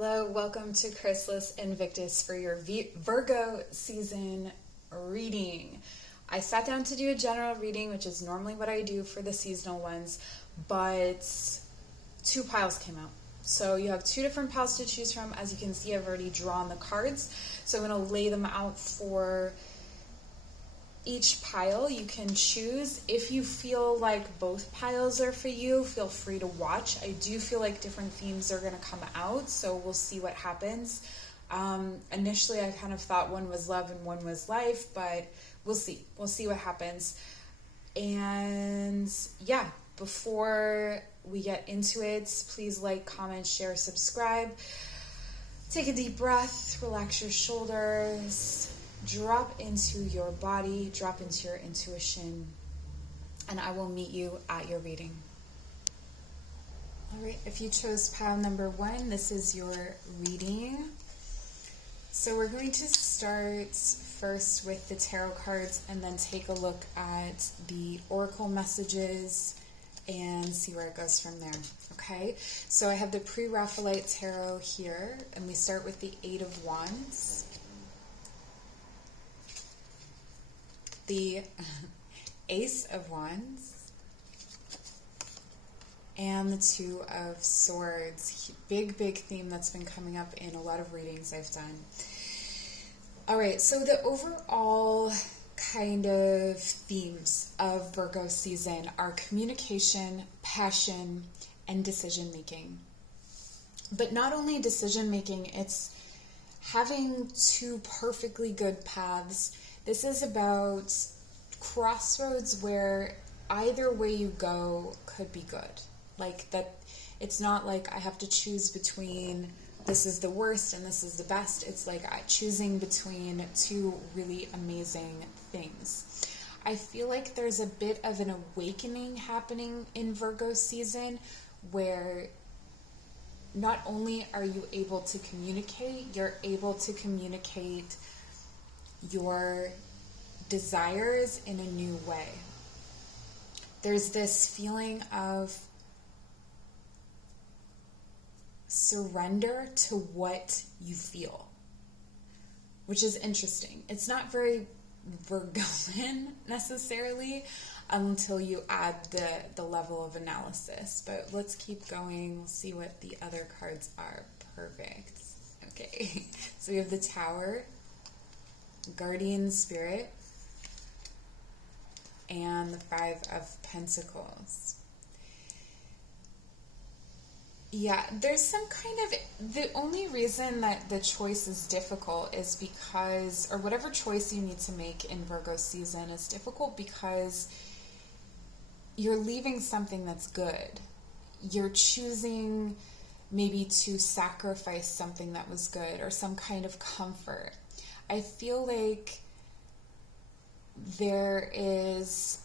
Hello, welcome to Chrysalis Invictus for your Virgo season reading. I sat down to do a general reading, which is normally what I do for the seasonal ones, but two piles came out. So you have two different piles to choose from. As you can see, I've already drawn the cards. So I'm going to lay them out for each pile. You can choose. If you feel like both piles are for you, feel free to watch. I do feel like different themes are going to come out, so we'll see what happens. Initially, I kind of thought one was love and one was life, but we'll see. We'll see what happens. And yeah, before we get into it, please like, comment, share, subscribe. Take a deep breath, relax your shoulders, drop into your body, drop into your intuition, and I will meet you at your reading. All right, if you chose pile number 1, this is your reading. So we're going to start first with the tarot cards and then take a look at the oracle messages and see where it goes from there. Okay, so I have the Pre-Raphaelite Tarot here, and we start with the 8 of Wands. The Ace of Wands and the 2 of Swords. Big theme that's been coming up in a lot of readings I've done. All right, so the overall kind of themes of Virgo season are communication, passion, and decision making. But not only decision making, it's having two perfectly good paths. This is about crossroads where either way you go could be good. Like that, it's not like I have to choose between this is the worst and this is the best. It's like choosing between two really amazing things. I feel like there's a bit of an awakening happening in Virgo season where not only are you able to communicate, you're able to communicate your desires in a new way. There's this feeling of surrender to what you feel, which is interesting. It's not very Virgoan necessarily until you add the level of analysis, but let's keep going. We'll see what the other cards are. Perfect. Okay, so we have the Tower, Guardian Spirit, and the 5 of Pentacles. Yeah, there's some kind of, the only reason that the choice is difficult is because, or whatever choice you need to make in Virgo season is difficult because you're leaving something that's good. You're choosing maybe to sacrifice something that was good or some kind of comfort. I feel like there is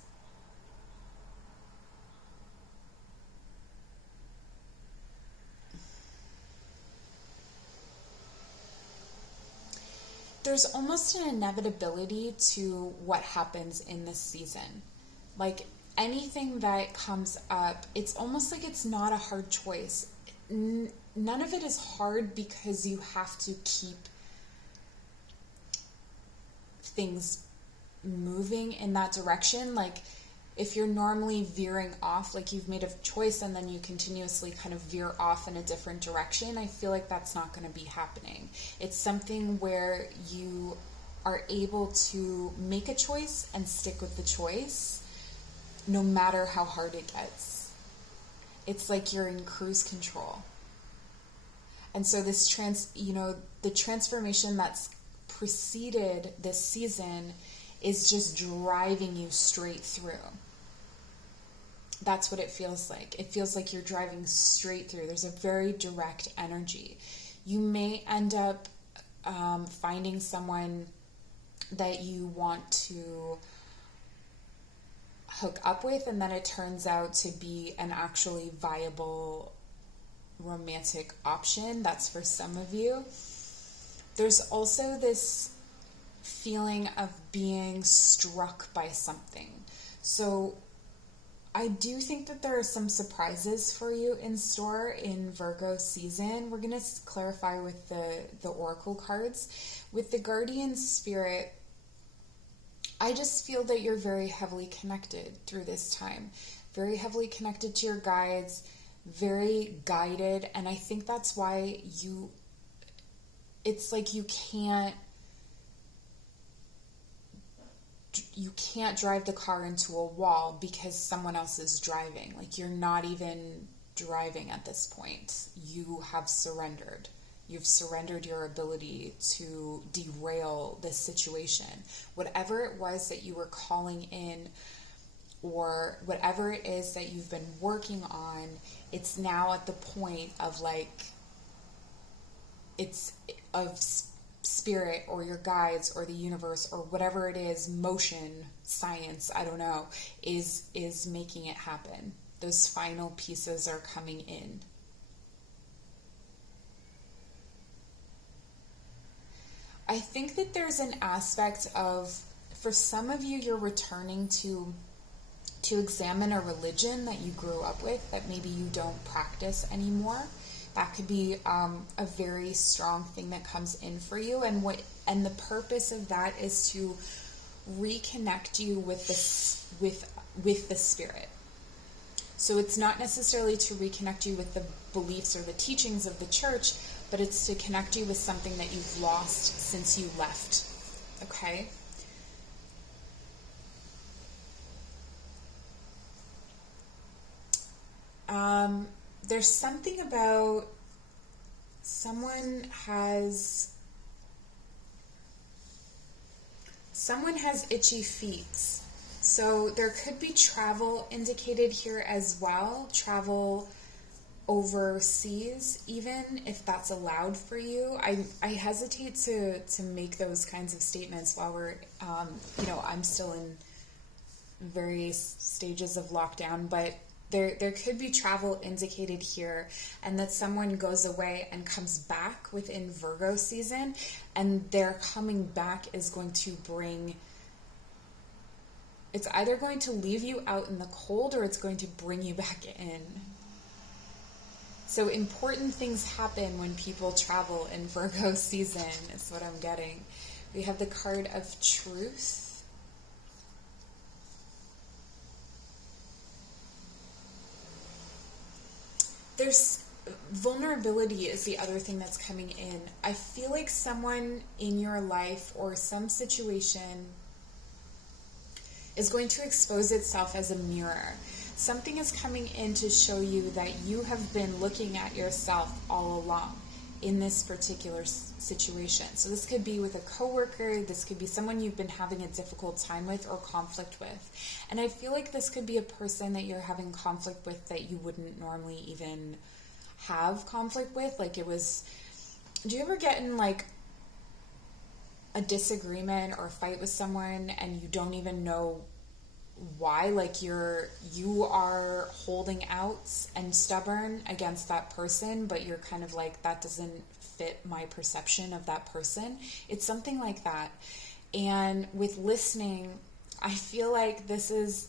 there's almost an inevitability to what happens in this season. Like anything that comes up, it's almost like it's not a hard choice. None of it is hard because you have to keep things moving in that direction. Like if you're normally veering off, like you've made a choice and then you continuously kind of veer off in a different direction, I feel like that's not going to be happening. It's something where you are able to make a choice and stick with the choice no matter how hard it gets. It's like you're in cruise control. And so this the transformation that's preceded this season is just driving you straight through. That's what it feels like. It feels like you're driving straight through. There's a very direct energy. You may end up finding someone that you want to hook up with, and then it turns out to be an actually viable romantic option. That's for some of you. There's also this feeling of being struck by something. So I do think that there are some surprises for you in store in Virgo season. We're going to clarify with the oracle cards. With the guardian spirit, I just feel that you're very heavily connected through this time. Very heavily connected to your guides, very guided. And I think that's why it's like you can't drive the car into a wall because someone else is driving. Like, you're not even driving at this point. You have surrendered. You've surrendered your ability to derail this situation. Whatever it was that you were calling in, or whatever it is that you've been working on, it's now at the point of spirit or your guides or the universe or whatever it is, motion, science, I don't know, is making it happen. Those final pieces are coming in. I think that there's an aspect of, for some of you, you're returning to examine a religion that you grew up with that maybe you don't practice anymore. That could be a very strong thing that comes in for you, and the purpose of that is to reconnect you with the spirit. So it's not necessarily to reconnect you with the beliefs or the teachings of the church, but it's to connect you with something that you've lost since you left. Okay? There's something about someone has itchy feet. So there could be travel indicated here as well. Travel overseas, even if that's allowed for you. I hesitate to make those kinds of statements while we're, I'm still in various stages of lockdown, but there could be travel indicated here, and that someone goes away and comes back within Virgo season, and their coming back is going to bring, it's either going to leave you out in the cold or it's going to bring you back in. So important things happen when people travel in Virgo season, is what I'm getting. We have the card of Truth. There's vulnerability is the other thing that's coming in. I feel like someone in your life or some situation is going to expose itself as a mirror. Something is coming in to show you that you have been looking at yourself all along in this particular situation. So this could be with a coworker, this could be someone you've been having a difficult time with or conflict with. And I feel like this could be a person that you're having conflict with that you wouldn't normally even have conflict with. Like, it was, do you ever get in like a disagreement or a fight with someone and you don't even know why? Like, you are holding out and stubborn against that person, but you're kind of like, that doesn't fit my perception of that person. It's something like that. And with listening, I feel like this is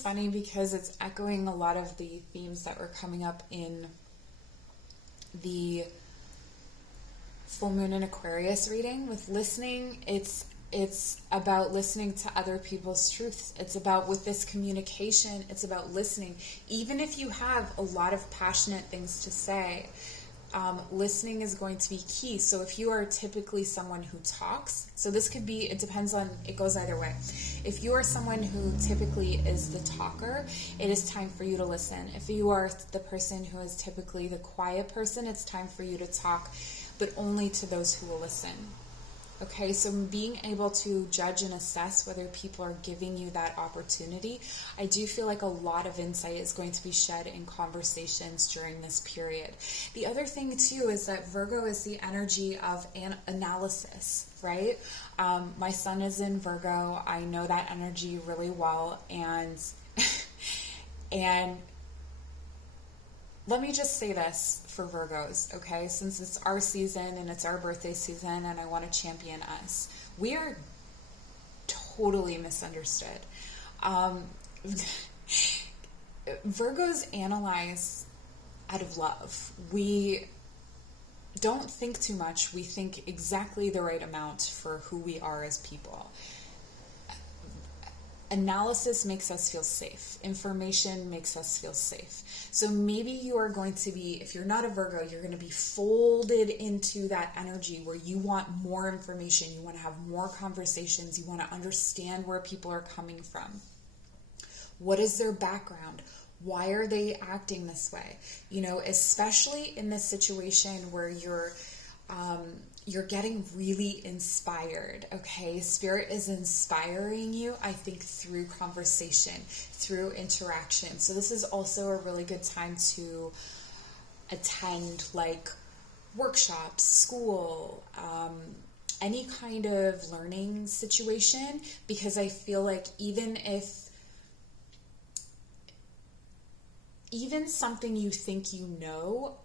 funny because it's echoing a lot of the themes that were coming up in the full moon in Aquarius reading. With listening, it's about listening to other people's truths. It's about, with this communication, it's about listening. Even if you have a lot of passionate things to say, listening is going to be key. So if you are typically someone who talks, so this could be, it depends on, it goes either way. If you are someone who typically is the talker, it is time for you to listen. If you are the person who is typically the quiet person, it's time for you to talk, but only to those who will listen. Okay, so being able to judge and assess whether people are giving you that opportunity, I do feel like a lot of insight is going to be shed in conversations during this period. The other thing too is that Virgo is the energy of analysis, right? My sun is in Virgo. I know that energy really well, and let me just say this for Virgos, okay? Since it's our season and it's our birthday season and I want to champion us. We are totally misunderstood. Virgos analyze out of love. We don't think too much. We think exactly the right amount for who we are as people. Analysis makes us feel safe. Information makes us feel safe. So maybe you are going to be, if you're not a Virgo, you're going to be folded into that energy where you want more information, you want to have more conversations, you want to understand where people are coming from. What is their background? Why are they acting this way? You know, especially in this situation where you're getting really inspired, okay? Spirit is inspiring you, I think, through conversation, through interaction. So this is also a really good time to attend like workshops, school, any kind of learning situation, because I feel like even something you think you know,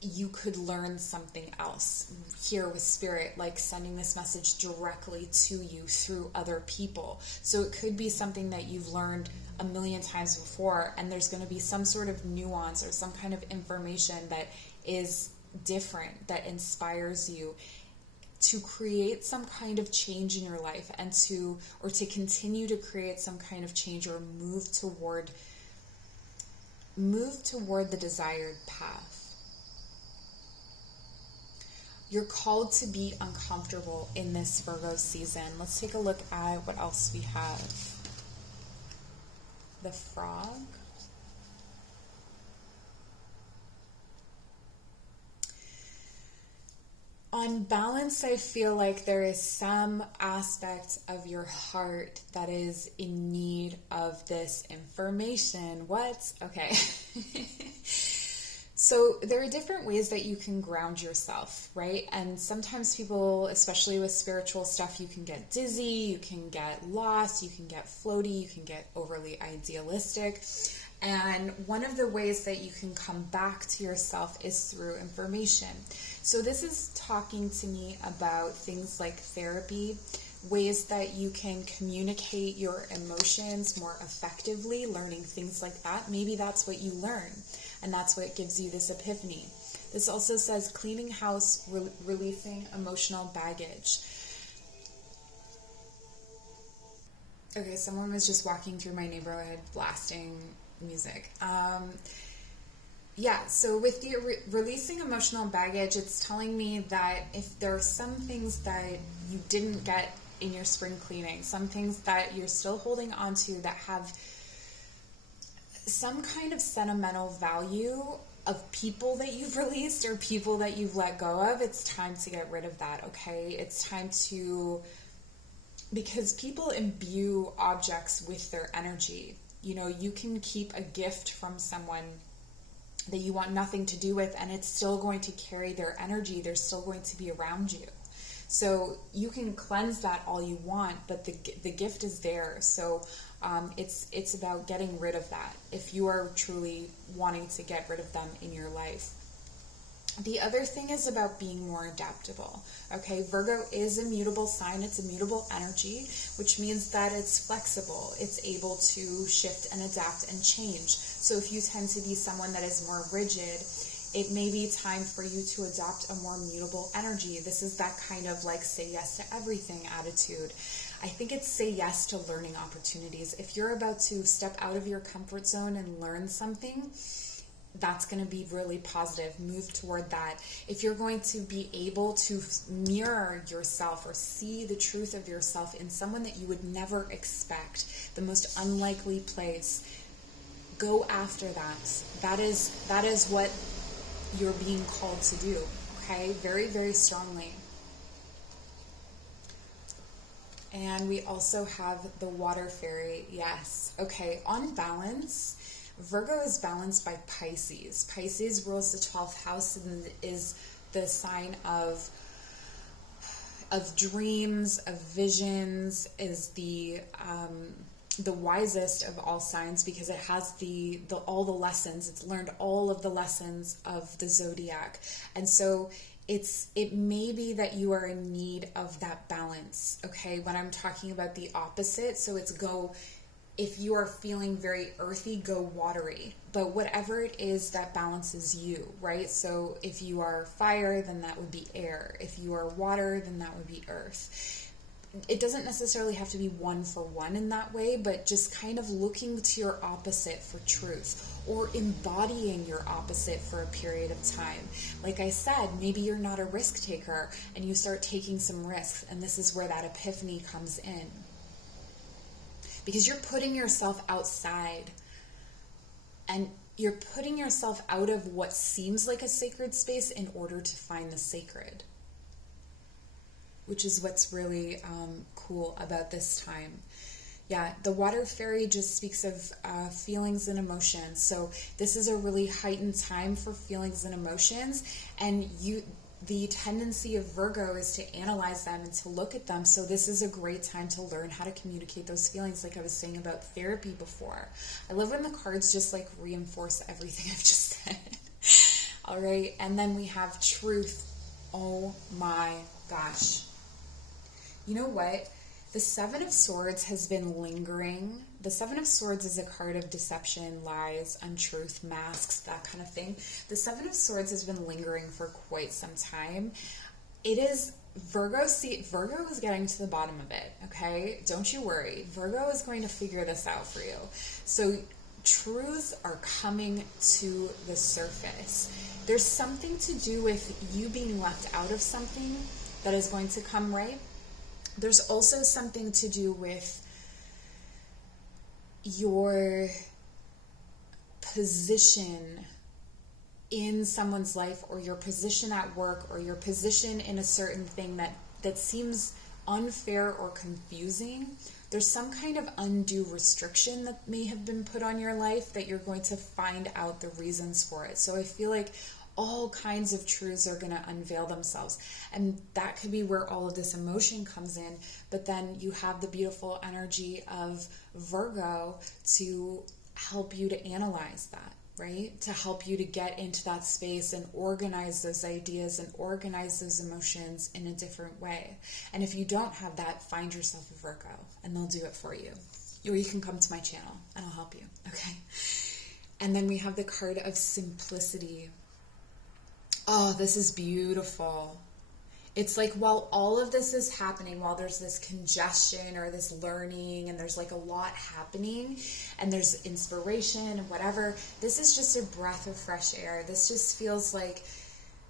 you could learn something else here with Spirit, like sending this message directly to you through other people. So it could be something that you've learned a million times before, and there's going to be some sort of nuance or some kind of information that is different, that inspires you to create some kind of change in your life, and to continue to create some kind of change, or move toward the desired path. You're called to be uncomfortable in this Virgo season. Let's take a look at what else we have. The Frog. On balance, I feel like there is some aspect of your heart that is in need of this information. What? Okay. So there are different ways that you can ground yourself, right? And sometimes people, especially with spiritual stuff, you can get dizzy, you can get lost, you can get floaty, you can get overly idealistic. And one of the ways that you can come back to yourself is through information. So this is talking to me about things like therapy, ways that you can communicate your emotions more effectively, learning things like that. Maybe that's what you learn, and that's what gives you this epiphany. This also says cleaning house, releasing emotional baggage. Okay, someone was just walking through my neighborhood blasting music. Yeah, so with the releasing emotional baggage, it's telling me that if there are some things that you didn't get in your spring cleaning, some things that you're still holding on to that have some kind of sentimental value of people that you've released or people that you've let go of, it's time to get rid of that, okay? It's time to, because people imbue objects with their energy. You know, you can keep a gift from someone that you want nothing to do with, and it's still going to carry their energy. They're still going to be around you. So you can cleanse that all you want, but the gift is there. So it's about getting rid of that if you are truly wanting to get rid of them in your life. The other thing is about being more adaptable. Okay, Virgo is a mutable sign. It's a mutable energy, which means that it's flexible. It's able to shift and adapt and change. So if you tend to be someone that is more rigid, it may be time for you to adopt a more mutable energy. This is that kind of like say yes to everything attitude. I think it's say yes to learning opportunities. If you're about to step out of your comfort zone and learn something, that's going to be really positive. Move toward that. If you're going to be able to mirror yourself or see the truth of yourself in someone that you would never expect, the most unlikely place, go after that. That is what you're being called to do, okay? Very, very strongly. And we also have the water fairy. Yes. Okay, on balance, Virgo is balanced by Pisces. Pisces rules the 12th house and is the sign of dreams, of visions, is the wisest of all signs because it has all the lessons. It's learned all of the lessons of the zodiac. And so it may be that you are in need of that balance, okay? When I'm talking about the opposite, so it's if you are feeling very earthy, go watery. But whatever it is that balances you, right? So if you are fire, then that would be air. If you are water, then that would be earth. It doesn't necessarily have to be one for one in that way, but just kind of looking to your opposite for truth, or embodying your opposite for a period of time. Like I said, maybe you're not a risk taker and you start taking some risks, and this is where that epiphany comes in. Because you're putting yourself outside, and you're putting yourself out of what seems like a sacred space in order to find the sacred. Which is what's really cool about this time. Yeah, the water fairy just speaks of feelings and emotions. So this is a really heightened time for feelings and emotions. And the tendency of Virgo is to analyze them and to look at them. So this is a great time to learn how to communicate those feelings, like I was saying about therapy before. I love when the cards just like reinforce everything I've just said. All right, and then we have truth. Oh my gosh. You know what? The Seven of Swords has been lingering. The Seven of Swords is a card of deception, lies, untruth, masks, that kind of thing. The Seven of Swords has been lingering for quite some time. It is Virgo. See, Virgo is getting to the bottom of it, okay? Don't you worry. Virgo is going to figure this out for you. So truths are coming to the surface. There's something to do with you being left out of something that is going to come right. There's also something to do with your position in someone's life, or your position at work, or your position in a certain thing that seems unfair or confusing. There's some kind of undue restriction that may have been put on your life that you're going to find out the reasons for it. So I feel like all kinds of truths are going to unveil themselves. And that could be where all of this emotion comes in. But then you have the beautiful energy of Virgo to help you to analyze that, right? To help you to get into that space and organize those ideas and organize those emotions in a different way. And if you don't have that, find yourself a Virgo and they'll do it for you. Or you can come to my channel and I'll help you, okay? And then we have the card of simplicity. Oh, this is beautiful. It's like while all of this is happening, while there's this congestion or this learning and there's like a lot happening and there's inspiration and whatever, this is just a breath of fresh air. This just feels like,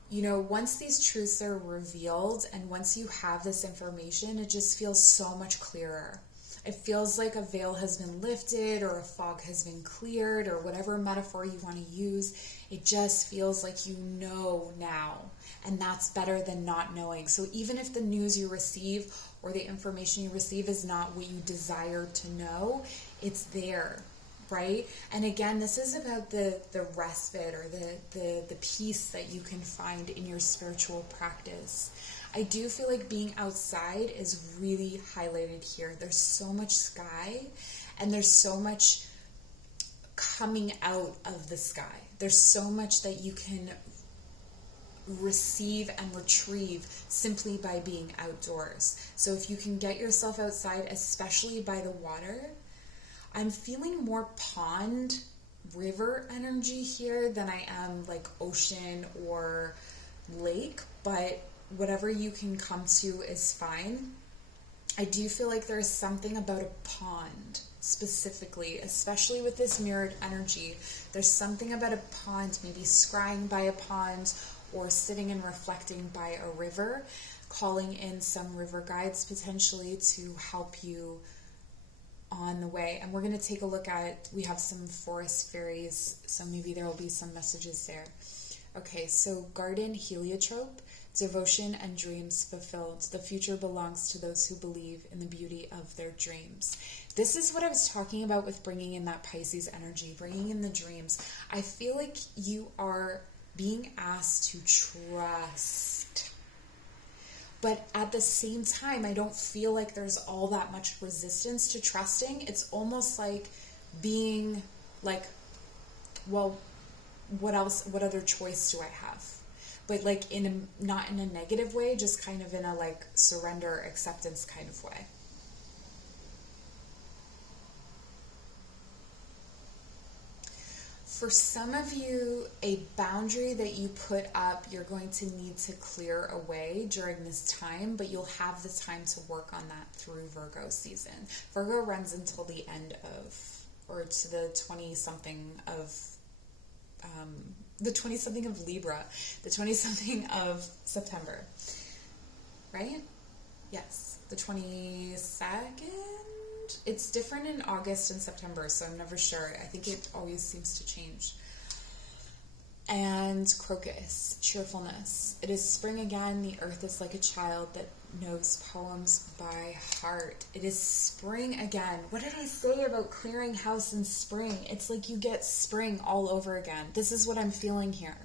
you know, once these truths are revealed and once you have this information, it just feels so much clearer. It feels like a veil has been lifted or a fog has been cleared or whatever metaphor you want to use. It just feels like you know now, and that's better than not knowing. So even if the news you receive or the information you receive is not what you desire to know, it's there, right? And again, this is about the respite or the peace that you can find in your spiritual practice. I do feel like being outside is really highlighted here. There's so much sky and there's so much coming out of the sky. There's so much that you can receive and retrieve simply by being outdoors. So if you can get yourself outside, especially by the water, I'm feeling more pond, river energy here than I am like ocean or lake, but whatever you can come to is fine. I do feel like there is something about a pond specifically, especially with this mirrored energy. There's something about a pond, maybe scrying by a pond or sitting and reflecting by a river, calling in some river guides potentially to help you on the way. And we're going to take a look at, we have some forest fairies, so maybe there will be some messages there. Okay, so garden heliotrope, devotion and dreams fulfilled. The future belongs to those who believe in the beauty of their dreams. This is what I was talking about with bringing in that Pisces energy, bringing in the dreams. I feel like you are being asked to trust. But at the same time, I don't feel like there's all that much resistance to trusting. It's almost like being like, well, what else, what other choice do I have? But like not in a negative way, just kind of in a like surrender, acceptance kind of way. For some of you, a boundary that you put up, you're going to need to clear away during this time, but you'll have the time to work on that through Virgo season. Virgo runs until the end of, or to the 20-something of, the 20-something of Libra, the 20-something of September, right? Yes, the 22nd? It's different in August and September, so I'm never sure. I think it always seems to change. And Crocus, cheerfulness. It is spring again. The earth is like a child that knows poems by heart. It is spring again. What did I say about clearing house in spring? It's like you get spring all over again. This is what I'm feeling here.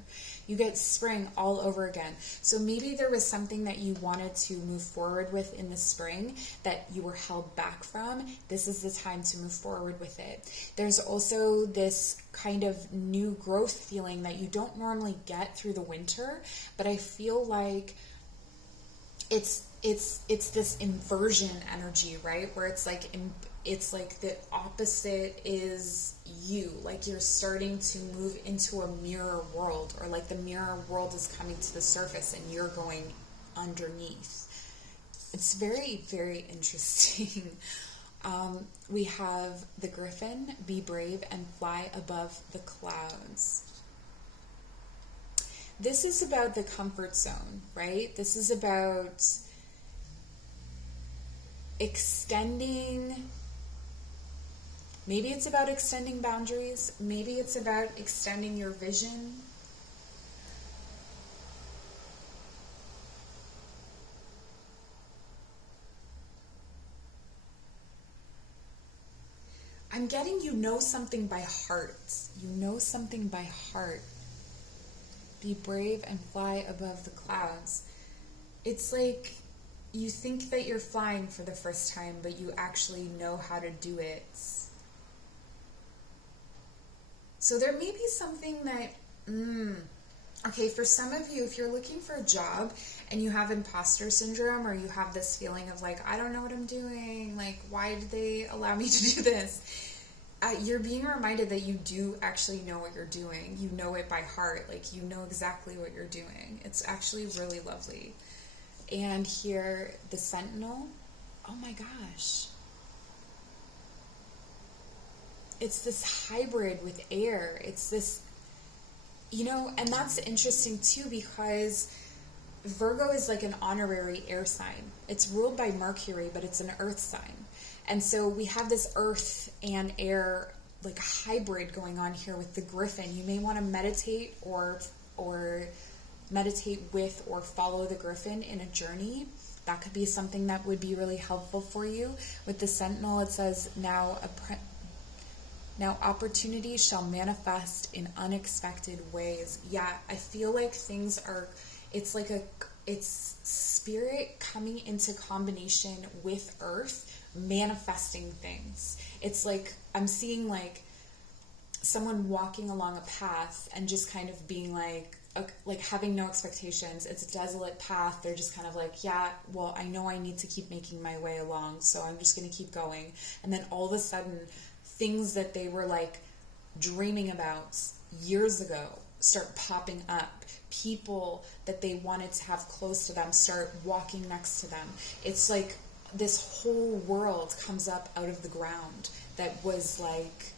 You get spring all over again. So maybe there was something that you wanted to move forward with in the spring that you were held back from. This is the time to move forward with it. There's also this kind of new growth feeling that you don't normally get through the winter, but I feel like it's this inversion energy, right? Where it's like the opposite is you, like you're starting to move into a mirror world, or like the mirror world is coming to the surface and you're going underneath. It's very, very interesting. We have the Griffin, be brave and fly above the clouds. This is about the comfort zone, right? This is about extending. Maybe it's about extending boundaries. Maybe it's about extending your vision. I'm getting you know something by heart. You know something by heart. Be brave and fly above the clouds. It's like you think that you're flying for the first time, but you actually know how to do it. So there may be something that, okay, for some of you, if you're looking for a job and you have imposter syndrome, or you have this feeling of like, I don't know what I'm doing, like, why did they allow me to do this? You're being reminded that you do actually know what you're doing. You know it by heart. Like, you know exactly what you're doing. It's actually really lovely. And here, the Sentinel. Oh my gosh. It's this hybrid with air. It's this, and that's interesting too, because Virgo is like an honorary air sign. It's ruled by Mercury, but it's an earth sign. And so we have this earth and air, like hybrid going on here with the Griffin. You may want to meditate or meditate with or follow the Griffin in a journey. That could be something that would be really helpful for you. With the Sentinel, it says, now opportunity shall manifest in unexpected ways. Yeah, I feel like things are, it's spirit coming into combination with earth, manifesting things. It's like, I'm seeing like someone walking along a path and just kind of being like having no expectations. It's a desolate path. They're just kind of like, yeah, well, I know I need to keep making my way along, so I'm just going to keep going. And then all of a sudden, things that they were like dreaming about years ago start popping up. People that they wanted to have close to them start walking next to them. It's like this whole world comes up out of the ground that was like,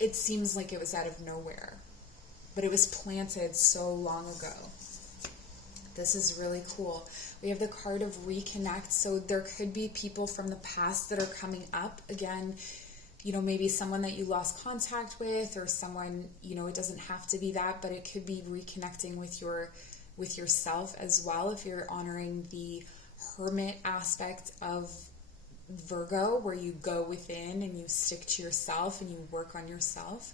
it seems like it was out of nowhere, but it was planted so long ago. This is really cool. We have the card of reconnect. So there could be people from the past that are coming up again. Maybe someone that you lost contact with, or someone, it doesn't have to be that, but it could be reconnecting with yourself as well, if you're honoring the hermit aspect of Virgo, where you go within and you stick to yourself and you work on yourself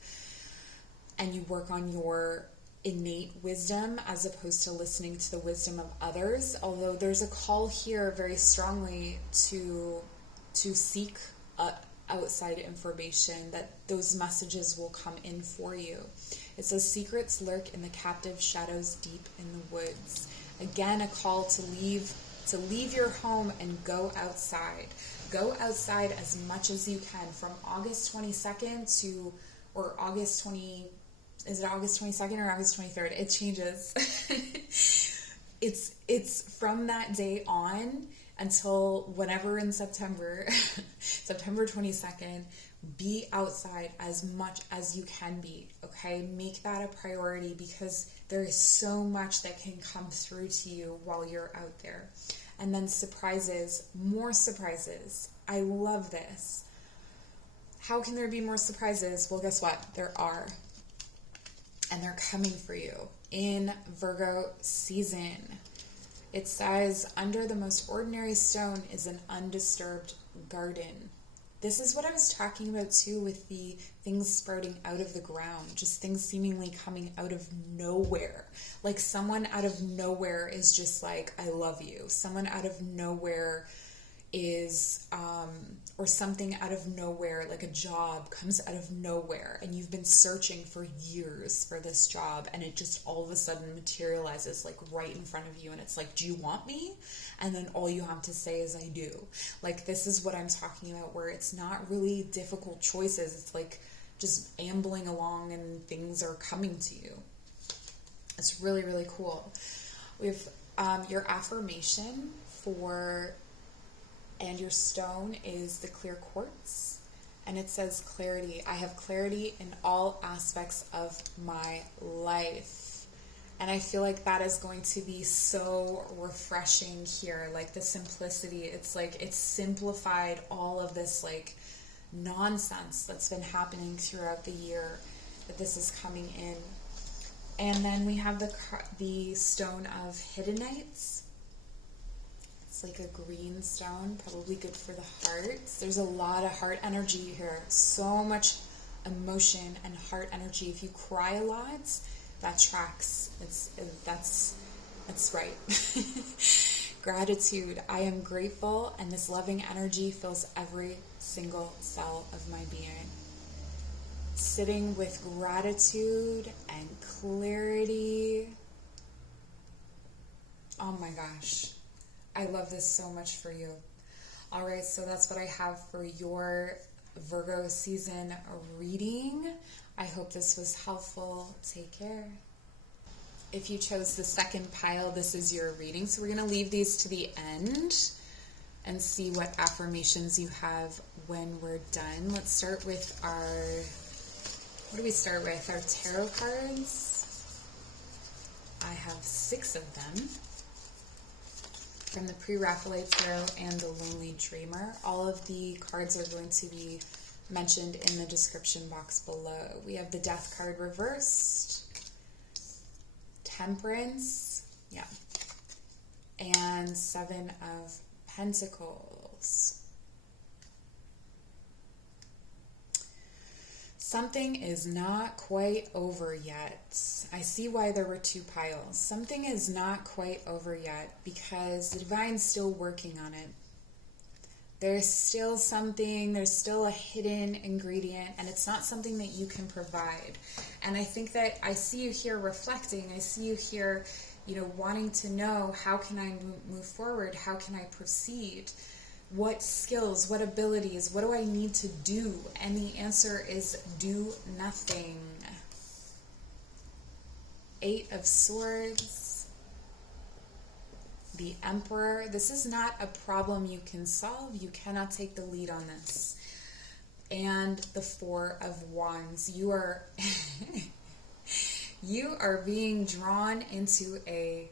and you work on your innate wisdom as opposed to listening to the wisdom of others. Although there's a call here very strongly to seek outside information, that those messages will come in for you. It says secrets lurk in the captive shadows deep in the woods. Again, a call to leave your home and go outside. Go outside as much as you can from August 22nd or August 20, is it August 22nd or August 23rd? It changes. It's from that day on until whenever in September, September 22nd, be outside as much as you can be, okay? Make that a priority because there is so much that can come through to you while you're out there. And then surprises, more surprises. I love this. How can there be more surprises? Well, guess what? There are. And they're coming for you in Virgo season. It says, under the most ordinary stone is an undisturbed garden. This is what I was talking about too with the things sprouting out of the ground, just things seemingly coming out of nowhere. Like someone out of nowhere is just like, I love you. Someone out of nowhere is, or something out of nowhere, like a job comes out of nowhere and you've been searching for years for this job and it just all of a sudden materializes like right in front of you and it's like, do you want me? And then all you have to say is I do. Like this is what I'm talking about where it's not really difficult choices. It's like just ambling along and things are coming to you. It's really, really cool. We have your affirmation for, and your stone is the clear quartz. And it says clarity. I have clarity in all aspects of my life. And I feel like that is going to be so refreshing here. Like the simplicity. It's like it's simplified all of this like nonsense that's been happening throughout the year that this is coming in. And then we have the stone of Hidenites. It's like a green stone, probably good for the heart. There's a lot of heart energy here. So much emotion and heart energy. If you cry a lot, that tracks. That's right. Gratitude. I am grateful, and this loving energy fills every single cell of my being. Sitting with gratitude and clarity. Oh my gosh. I love this so much for you. All right, so that's what I have for your Virgo season reading. I hope this was helpful. Take care. If you chose the second pile, this is your reading. So we're going to leave these to the end and see what affirmations you have when we're done. Let's start with what do we start with? Our tarot cards. I have 6 of them. From the Pre-Raphaelite Tarot and the Lonely Dreamer. All of the cards are going to be mentioned in the description box below. We have the Death card reversed, Temperance, yeah, and 7 of Pentacles. Something is not quite over yet. I see why there were 2 piles. Something is not quite over yet because the divine's still working on it. There's still something, there's still a hidden ingredient, and it's not something that you can provide. And I think that I see you here reflecting. I see you here, wanting to know, how can I move forward? How can I proceed? What skills, what abilities, what do I need to do? And the answer is do nothing. 8 of Swords. The Emperor. This is not a problem you can solve. You cannot take the lead on this. And the 4 of Wands. You are you are being drawn into a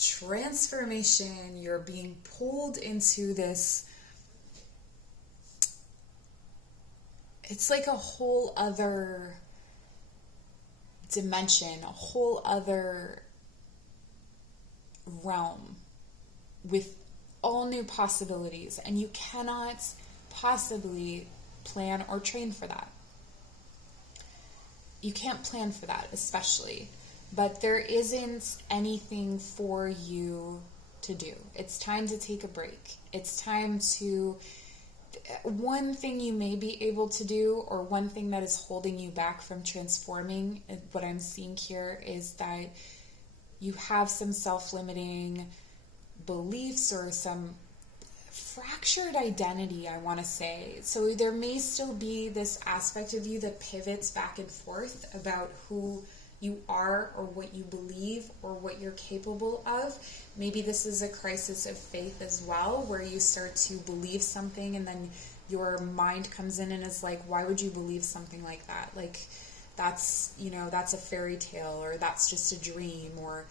transformation. You're being pulled into this. It's like a whole other dimension, a whole other realm with all new possibilities, and you cannot possibly plan or train for that. You can't plan for that, especially. But there isn't anything for you to do. It's time to take a break. It's time to... One thing you may be able to do, or one thing that is holding you back from transforming, what I'm seeing here is that you have some self-limiting beliefs or some fractured identity, I want to say. So there may still be this aspect of you that pivots back and forth about who you are or what you believe or what you're capable of. Maybe this is a crisis of faith as well, where you start to believe something and then your mind comes in and is like, why would you believe something like that? Like, that's, you know, that's a fairy tale, or that's just a dream, or,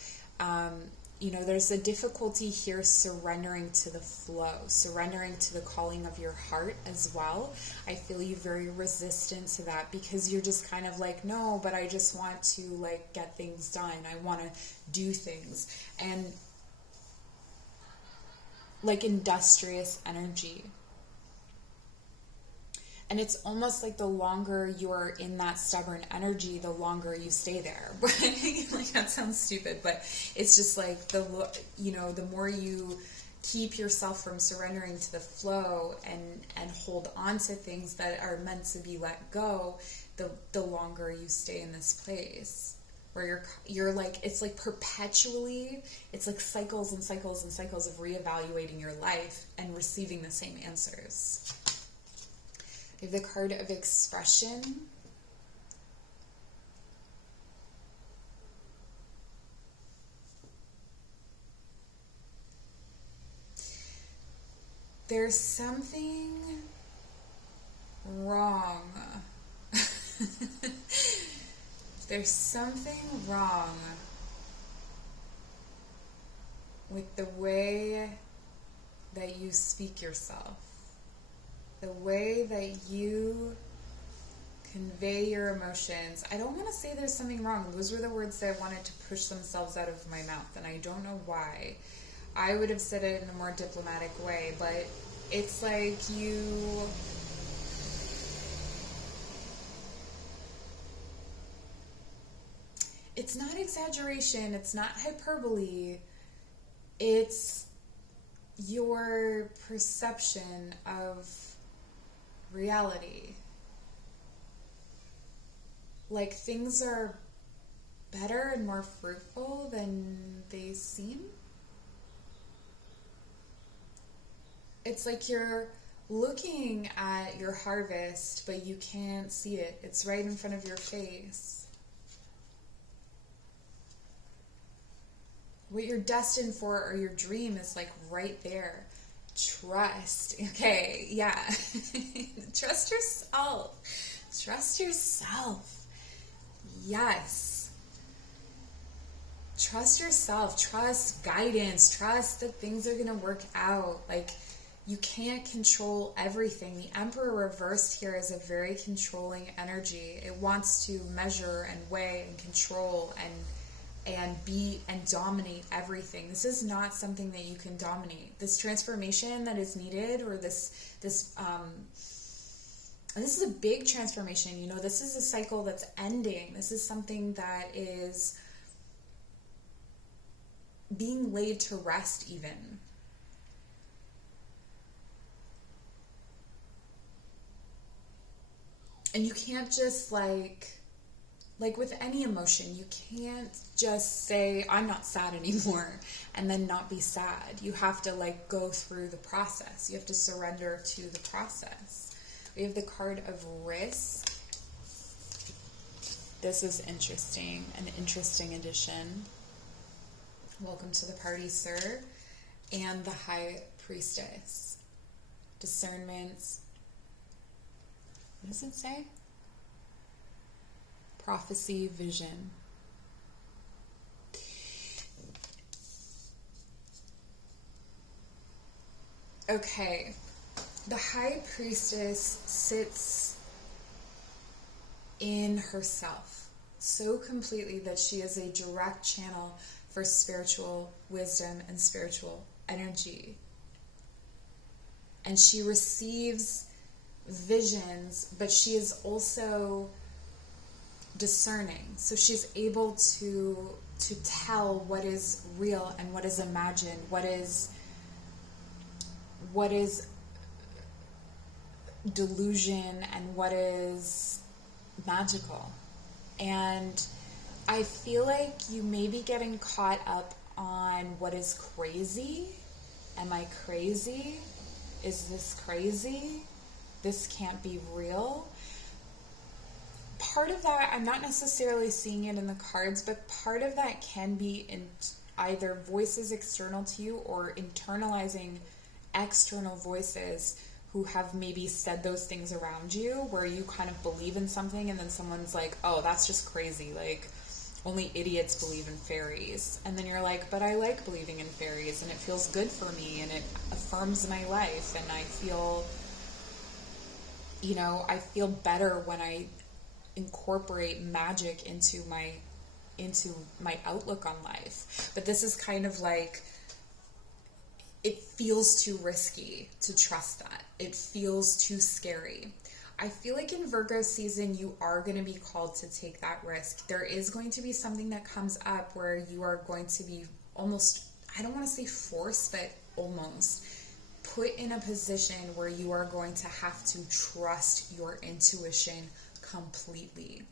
you know, there's a difficulty here surrendering to the flow, surrendering to the calling of your heart as well. I feel you very resistant to that because you're just kind of like, no, but I just want to like get things done. I want to do things. And like industrious energy. And it's almost like the longer you're in that stubborn energy, the longer you stay there. Like, that sounds stupid, but it's just like the more you keep yourself from surrendering to the flow and hold on to things that are meant to be let go, the longer you stay in this place where you're like, it's like perpetually, it's like cycles and cycles and cycles of reevaluating your life and receiving the same answers. We have the card of expression. There's something wrong. There's something wrong with the way that you speak yourself. The way that you convey your emotions. I don't want to say there's something wrong. Those were the words that wanted to push themselves out of my mouth, and I don't know why. I would have said it in a more diplomatic way, but it's like it's not exaggeration, it's not hyperbole, it's your perception of reality. Like, things are better and more fruitful than they seem. It's like you're looking at your harvest, but you can't see it. It's right in front of your face. What you're destined for, or your dream, is like right there. Trust. Okay, yeah. Trust yourself. Trust yourself. Yes. Trust yourself. Trust guidance. Trust that things are going to work out. Like, you can't control everything. The Emperor reversed here is a very controlling energy. It wants to measure and weigh and control and be and dominate everything. This is not something that you can dominate. This transformation that is needed, or this is a big transformation. You know, this is a cycle that's ending. This is something that is being laid to rest even. And you can't just like with any emotion, you can't just say, I'm not sad anymore, and then not be sad. You have to like go through the process. You have to surrender to the process. We have the card of risk. This is interesting, an interesting addition. Welcome to the party, sir. And the High Priestess. Discernment. What does it say? Prophecy, vision. Okay. The High Priestess sits in herself so completely that she is a direct channel for spiritual wisdom and spiritual energy. And she receives visions, but she is also discerning. So she's able to tell what is real and what is imagined, what is delusion and what is magical. And I feel like you may be getting caught up on what is crazy. Am I crazy? is this crazy? This can't be real. Part of that, I'm not necessarily seeing it in the cards, but part of that can be in either voices external to you or internalizing external voices who have maybe said those things around you, where you kind of believe in something and then someone's like, oh, that's just crazy, like only idiots believe in fairies. And then you're like, but I like believing in fairies and it feels good for me and it affirms my life and I feel, you know, I feel better when I incorporate magic into my outlook on life. But this is kind of like, it feels too risky to trust that. It feels too scary. I feel like in Virgo season, you are going to be called to take that risk. There is going to be something that comes up where you are going to be almost, I don't want to say forced, but almost put in a position where you are going to have to trust your intuition completely.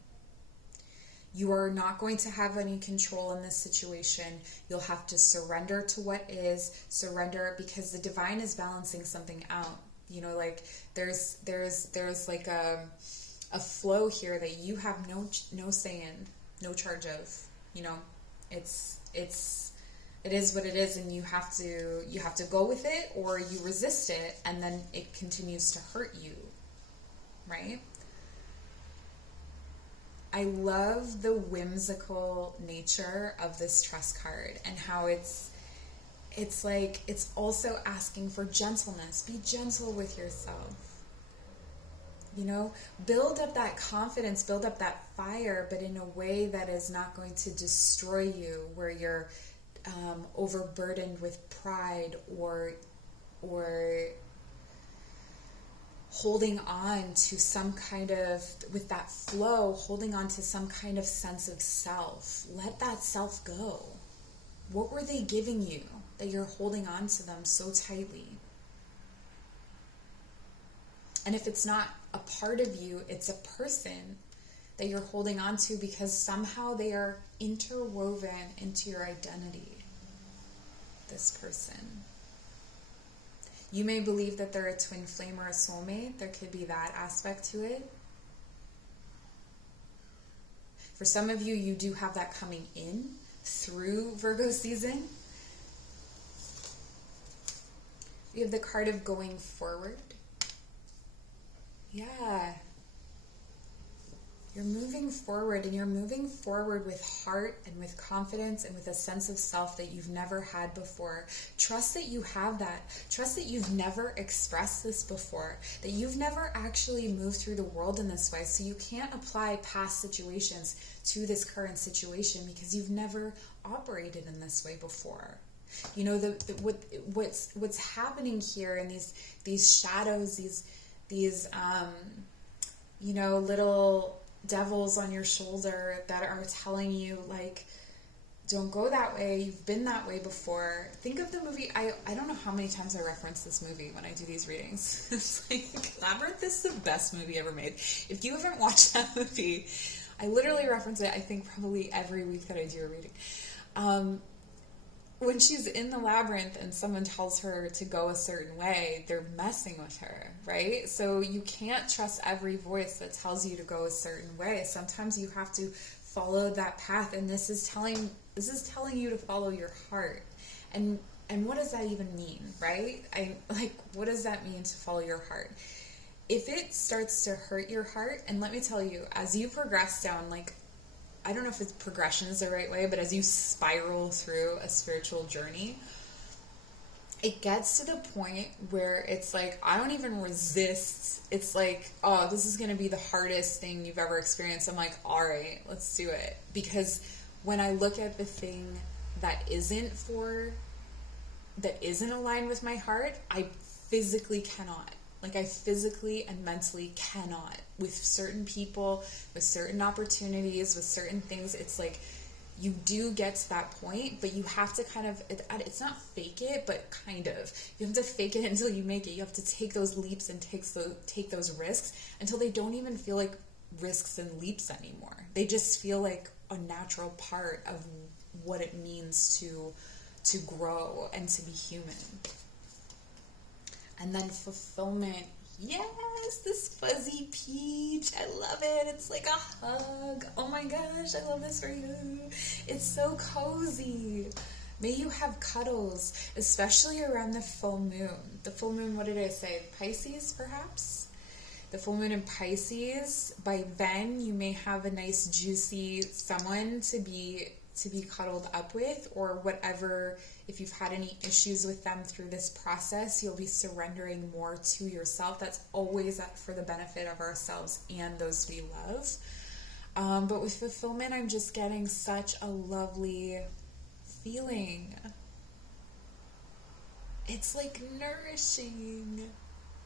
You are not going to have any control in this situation. You'll have to surrender to what is, surrender, because the divine is balancing something out. You know, like there's like a flow here that you have no say in, no charge of. You know, it is what it is, and you have to go with it, or you resist it, and then it continues to hurt you, right? I love the whimsical nature of this trust card and how it's like, it's also asking for gentleness. Be gentle with yourself. You know, build up that confidence, build up that fire, but in a way that is not going to destroy you, where you're overburdened with pride or holding on to some kind of, with that flow, holding on to some kind of sense of self. Let that self go. What were they giving you that you're holding on to them so tightly? And if it's not a part of you, it's a person that you're holding on to because somehow they are interwoven into your identity. This person. You may believe that they're a twin flame or a soulmate. There could be that aspect to it. For some of you, you do have that coming in through Virgo season. We have the card of going forward. Yeah. You're moving forward, and you're moving forward with heart and with confidence and with a sense of self that you've never had before. Trust that you have that. Trust that you've never expressed this before, that you've never actually moved through the world in this way. So you can't apply past situations to this current situation because you've never operated in this way before. You know, what's happening here in these shadows, these you know, little devils on your shoulder that are telling you, like, don't go that way, you've been that way before. Think of the movie, I don't know how many times I reference this movie when I do these readings. It's like, Labyrinth is the best movie ever made. If you haven't watched that movie, I literally reference it, I think, probably every week that I do a reading. When she's in the labyrinth and someone tells her to go a certain way, they're messing with her, right? So you can't trust every voice that tells you to go a certain way. Sometimes you have to follow that path, and this is telling you to follow your heart. And what does that even mean, right? What does that mean to follow your heart? If it starts to hurt your heart, and let me tell you, as you progress down, like, I don't know if it's progression is the right way, but as you spiral through a spiritual journey, it gets to the point where it's like, I don't even resist. It's like, oh, this is going to be the hardest thing you've ever experienced. I'm like, all right, let's do it. Because when I look at the thing that isn't aligned with my heart, I physically cannot. Like, I physically and mentally cannot. With certain people, with certain opportunities, with certain things, it's like you do get to that point, but you have to kind of, it's not fake it, but kind of. You have to fake it until you make it. You have to take those leaps and take those risks until they don't even feel like risks and leaps anymore. They just feel like a natural part of what it means to grow and to be human. And then fulfillment. Yes, this fuzzy peach. I love it. It's like a hug. Oh my gosh, I love this for you. It's so cozy. May you have cuddles, especially around the full moon. The full moon, what did I say? Pisces, perhaps? The full moon in Pisces. By then, you may have a nice, juicy someone to be cuddled up with, or whatever. If you've had any issues with them through this process, you'll be surrendering more to yourself. That's always for the benefit of ourselves and those we love. But with fulfillment, I'm just getting such a lovely feeling. It's like nourishing.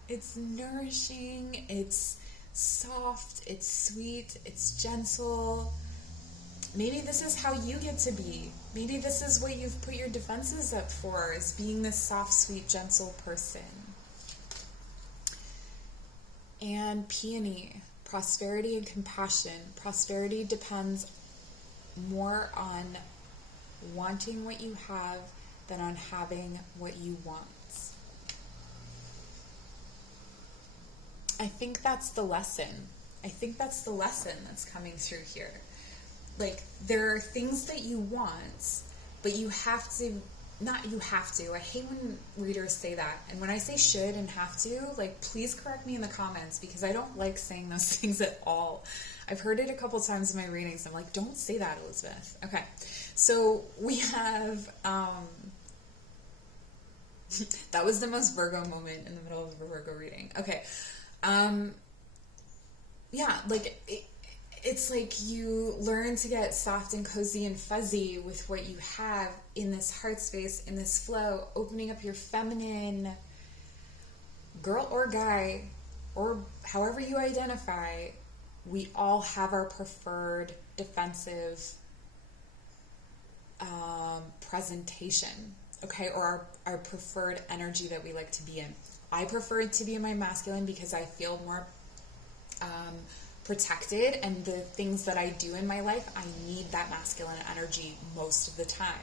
It's nourishing. It's soft. It's sweet. It's gentle. Maybe this is how you get to be. Maybe this is what you've put your defenses up for, is being this soft, sweet, gentle person. And peony, prosperity and compassion. Prosperity depends more on wanting what you have than on having what you want. I think that's the lesson. I think that's the lesson that's coming through here. Like, there are things that you want, but you have to, not you have to. I hate when readers say that. And when I say should and have to, like, please correct me in the comments, because I don't like saying those things at all. I've heard it a couple times in my readings. I'm like, don't say that, Elizabeth. Okay. So we have, that was the most Virgo moment in the middle of a Virgo reading. Okay. Yeah, like, it's like you learn to get soft and cozy and fuzzy with what you have in this heart space, in this flow, opening up your feminine, girl or guy, or however you identify. We all have our preferred defensive presentation, okay, or our preferred energy that we like to be in. I prefer to be in my masculine because I feel more protected, and the things that I do in my life, I need that masculine energy most of the time.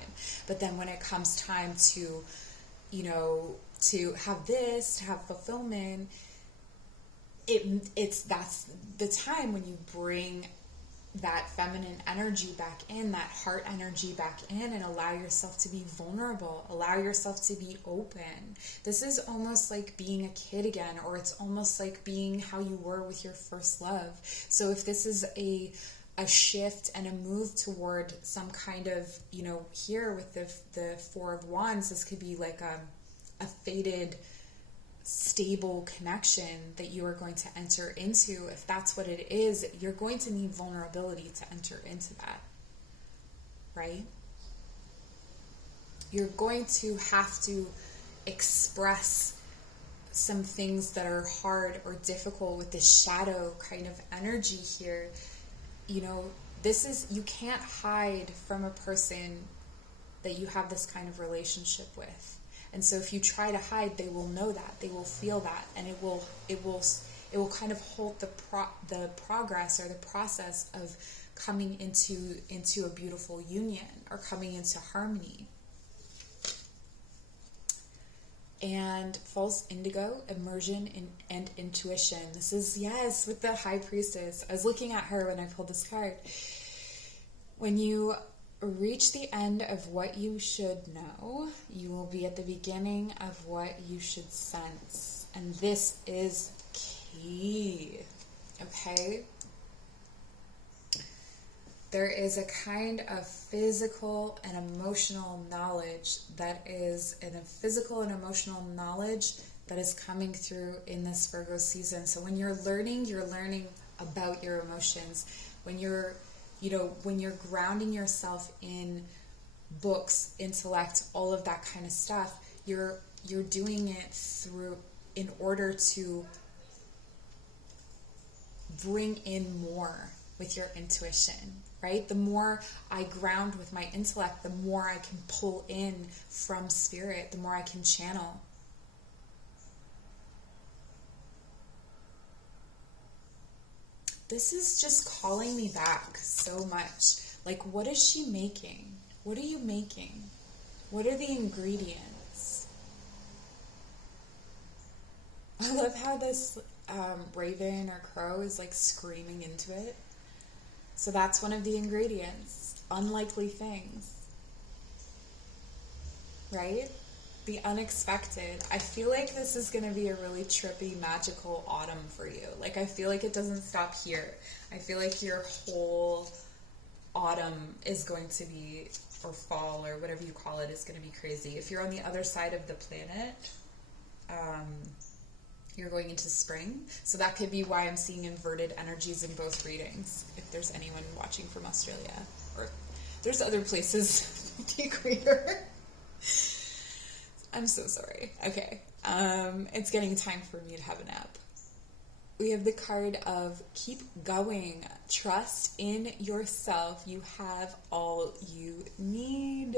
But then when it comes time to, to have this, to have fulfillment, that's the time when you bring that feminine energy back in, that heart energy back in, and allow yourself to be vulnerable, allow yourself to be open. This is almost like being a kid again, or it's almost like being how you were with your first love. So if this is a shift and a move toward some kind of, here with the Four of Wands, this could be like a fated, stable connection that you are going to enter into. If that's what it is, you're going to need vulnerability to enter into that, right? You're going to have to express some things that are hard or difficult with this shadow kind of energy here. You can't hide from a person that you have this kind of relationship with. And so if you try to hide, they will know that, they will feel that, and it will kind of halt the progress or the process of coming into a beautiful union, or coming into harmony. And false indigo, immersion and intuition. This is, yes, with the High Priestess. I was looking at her when I pulled this card. When you reach the end of what you should know, you will be at the beginning of what you should sense. And this is key. Okay? There is a kind of physical and emotional knowledge that is, physical and emotional knowledge that is coming through in this Virgo season. So when you're learning about your emotions. When you're grounding yourself in books, intellect, all of that kind of stuff, you're doing it in order to bring in more with your intuition, right? The more I ground with my intellect, the more I can pull in from spirit, the more I can channel. This is just calling me back so much. Like, what is she making? What are you making? What are the ingredients? I love how this raven or crow is like screaming into it. So that's one of the ingredients. Unlikely things. Right? The unexpected. I feel like this is going to be a really trippy, magical autumn for you. Like, I feel like it doesn't stop here. I feel like your whole autumn is going to be, or fall, or whatever you call it, is going to be crazy. If you're on the other side of the planet, you're going into spring. So that could be why I'm seeing inverted energies in both readings, if there's anyone watching from Australia. Or there's other places the equator. I'm so sorry. Okay. It's getting time for me to have a nap. We have the card of keep going. Trust in yourself. You have all you need.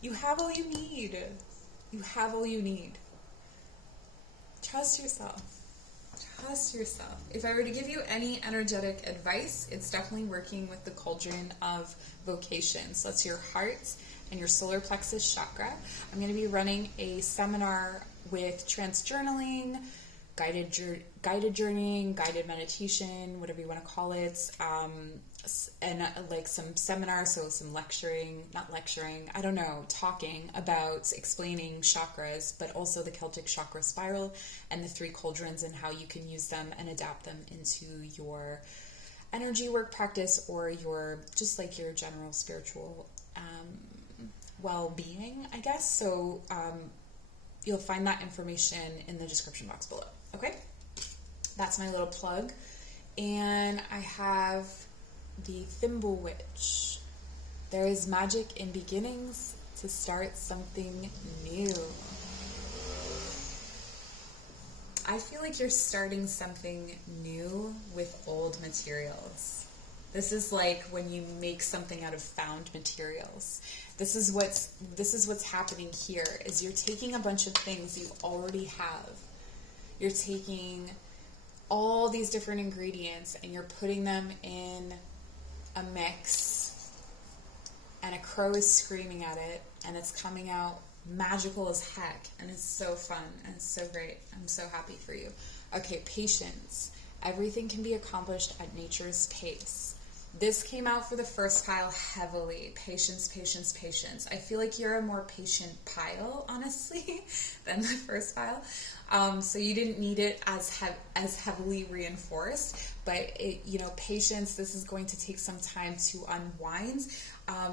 You have all you need. You have all you need. Trust yourself. Trust yourself. If I were to give you any energetic advice, it's definitely working with the cauldron of vocations. So that's your heart and your solar plexus chakra. I'm going to be running a seminar with trance journaling, guided journeying, guided meditation, whatever you want to call it, and like some seminars, so some talking about explaining chakras, but also the Celtic chakra spiral and the 3 cauldrons and how you can use them and adapt them into your energy work practice or your general spiritual well-being, I guess. So you'll find that information in the description box below. Okay? That's my little plug. And I have the Thimble Witch. There is magic in beginnings to start something new. I feel like you're starting something new with old materials. This is like when you make something out of found materials. This is what's happening here, is you're taking a bunch of things you already have. You're taking all these different ingredients and you're putting them in a mix, and a crow is screaming at it, and it's coming out magical as heck, and it's so fun, and it's so great. I'm so happy for you. Okay, patience. Everything can be accomplished at nature's pace. This came out for the first pile heavily. Patience, patience, patience. I feel like you're a more patient pile, honestly, than the first pile. So you didn't need it as heavily reinforced, but patience, this is going to take some time to unwind.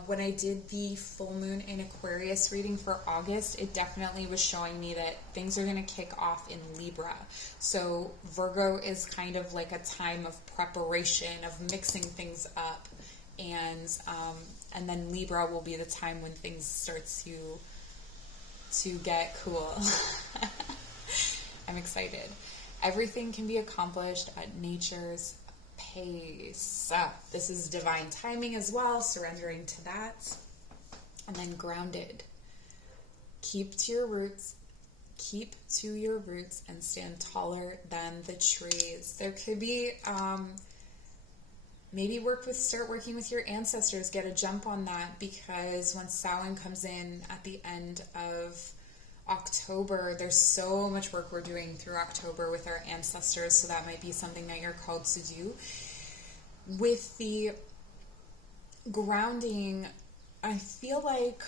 When I did the full moon in Aquarius reading for August, it definitely was showing me that things are going to kick off in Libra. So Virgo is kind of like a time of preparation, of mixing things up, and then Libra will be the time when things start to get cool. I'm excited. Everything can be accomplished at nature's pace. This is divine timing as well, surrendering to that. And then grounded. Keep to your roots and stand taller than the trees. There could be maybe start working with your ancestors, get a jump on that, because when Samhain comes in at the end of October, there's so much work we're doing through October with our ancestors, so that might be something that you're called to do. With the grounding, I feel like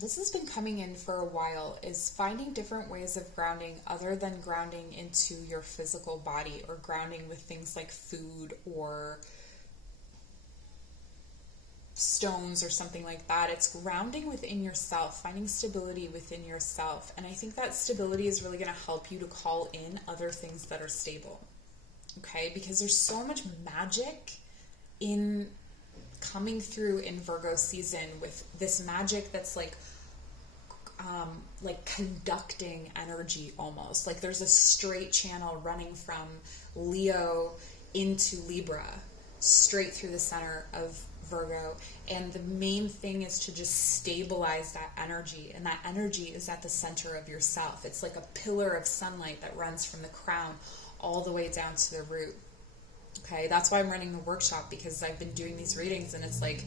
this has been coming in for a while, is finding different ways of grounding other than grounding into your physical body or grounding with things like food or stones or something like that. It's grounding within yourself, finding stability within yourself. And I think that stability is really going to help you to call in other things that are stable. Okay? Because there's so much magic in coming through in Virgo season, with this magic that's like conducting energy almost. Like there's a straight channel running from Leo into Libra, straight through the center of Virgo, and the main thing is to just stabilize that energy, and that energy is at the center of yourself. It's like a pillar of sunlight that runs from the crown all the way down to the root. Okay, that's why I'm running the workshop, because I've been doing these readings and it's like,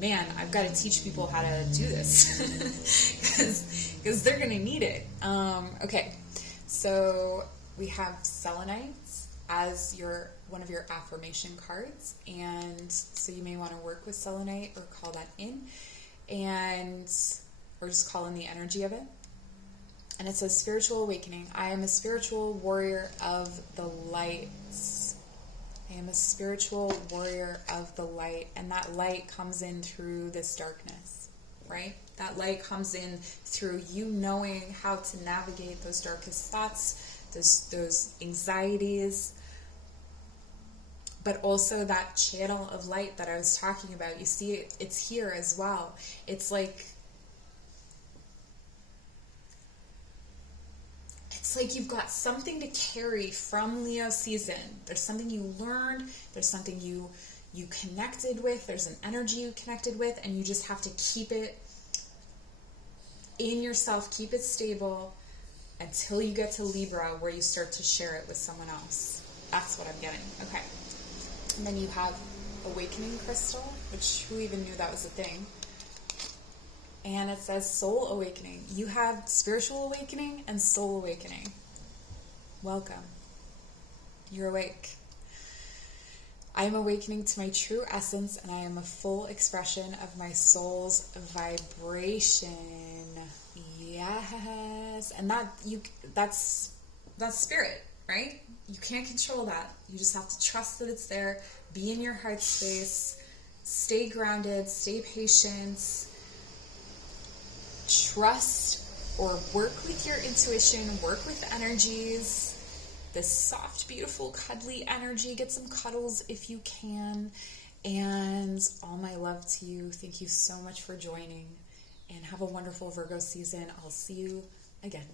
man, I've got to teach people how to do this because they're going to need it. Okay, So we have selenite as one of your affirmation cards, and so you may want to work with selenite or call that in, or just call in the energy of it. And it says spiritual awakening. I am a spiritual warrior of the light. I am a spiritual warrior of the light, and that light comes in through this darkness, right? That light comes in through you knowing how to navigate those darkest thoughts, those anxieties, but also that channel of light that I was talking about. You see, it's here as well. It's like you've got something to carry from Leo season. There's something you learned, there's something you connected with, there's an energy you connected with, and you just have to keep it in yourself, keep it stable until you get to Libra, where you start to share it with someone else. That's what I'm getting. Okay. And then you have awakening crystal, which who even knew that was a thing? And it says soul awakening. You have spiritual awakening and soul awakening. Welcome. You're awake. I am awakening to my true essence, and I am a full expression of my soul's vibration. Yes. And that's spirit, right? You can't control that. You just have to trust that it's there. Be in your heart space. Stay grounded. Stay patient. Trust or work with your intuition. Work with energies. This soft, beautiful, cuddly energy. Get some cuddles if you can. And all my love to you. Thank you so much for joining. And have a wonderful Virgo season. I'll see you again.